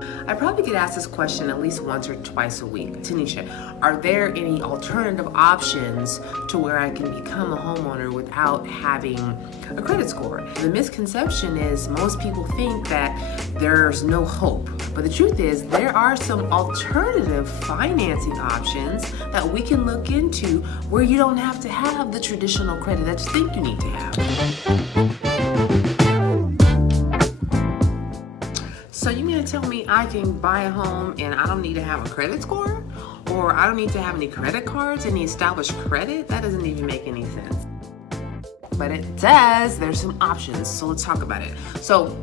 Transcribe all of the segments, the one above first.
I probably get asked this question at least once or twice a week. Tanisha, are there any alternative options to where I can become a homeowner without having a credit score? The misconception is most people think that there's no hope. But the truth is there are some alternative financing options that we can look into where you don't have to have the traditional credit that you think you need to have. So you mean to tell me I can buy a home and I don't need to have a credit score? Or I don't need to have any credit cards, any established credit? That doesn't even make any sense. But it does. There's some options, so let's talk about it. So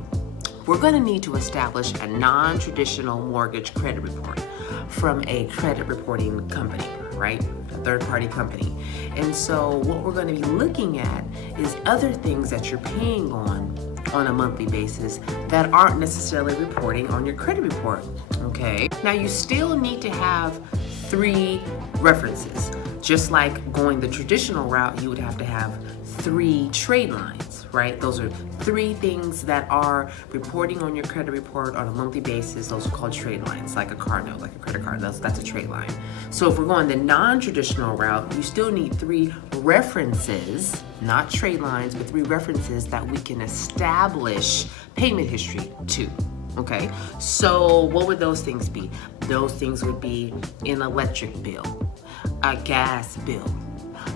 we're going to need to establish a non-traditional mortgage credit report from a credit reporting company, right? A third-party company. And so what we're going to be looking at is other things that you're paying on a monthly basis that aren't necessarily reporting on your credit report, okay? Now you still need to have 3 references. Just like going the traditional route, you would have to have 3 trade lines, right? Those are 3 things that are reporting on your credit report on a monthly basis. Those are called trade lines, like a car note, like a credit card. That's a trade line. So if we're going the non-traditional route, you still need 3 references, not trade lines, but 3 references that we can establish payment history to. Okay, so what would those things be? Those things would be an electric bill, a gas bill,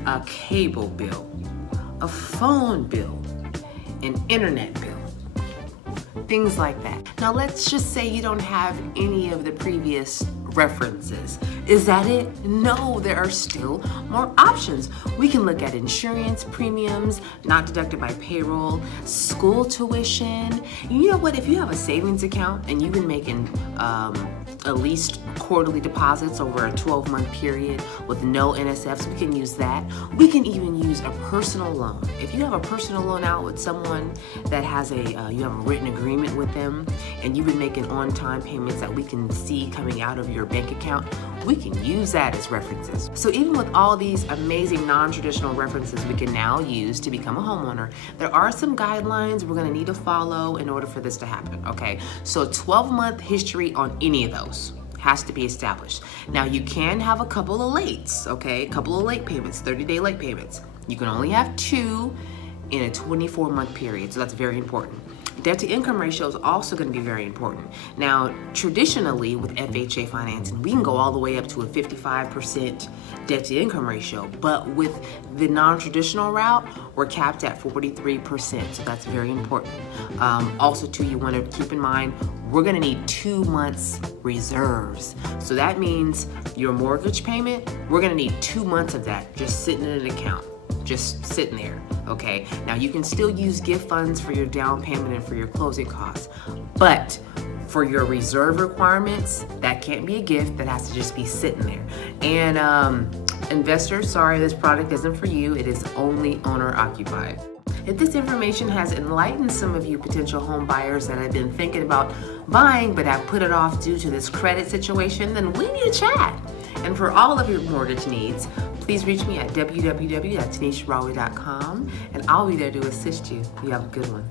a cable bill, a phone bill, an internet bill, things like that. Now let's just say you don't have any of the previous references. Is that it? No, there are still more options. We can look at insurance premiums, not deducted by payroll, school tuition. You know what? If you have a savings account and you've been making at least quarterly deposits over a 12-month period with no NSFs, we can use that. We can even use a personal loan. If you have a personal loan out with someone that has you have a written agreement with them and you've been making on-time payments that we can see coming out of your bank account, we can use that as references. So even with all these amazing non-traditional references we can now use to become a homeowner, there are some guidelines we're gonna need to follow in order for this to happen, okay? So 12-month history on any of those has to be established. Now you can have a couple of lates, okay? A couple of late payments, 30-day late payments. You can only have 2 in a 24-month period, so that's very important. Debt to income ratio is also going to be very important. Now, traditionally with FHA financing, we can go all the way up to a 55% debt to income ratio, but with the non-traditional route, we're capped at 43%, so that's very important. Also too, you want to keep in mind, we're going to need 2 months reserves. So that means your mortgage payment, we're going to need 2 months of that just sitting in an account. Just sitting there, okay? Now you can still use gift funds for your down payment and for your closing costs, but for your reserve requirements, that can't be a gift, that has to just be sitting there. And investors, sorry, this product isn't for you, it is only owner occupied. If this information has enlightened some of you potential home buyers that have been thinking about buying but have put it off due to this credit situation, then we need to chat. And for all of your mortgage needs, please reach me at www.tanisharawi.com and I'll be there to assist you. You have a good one.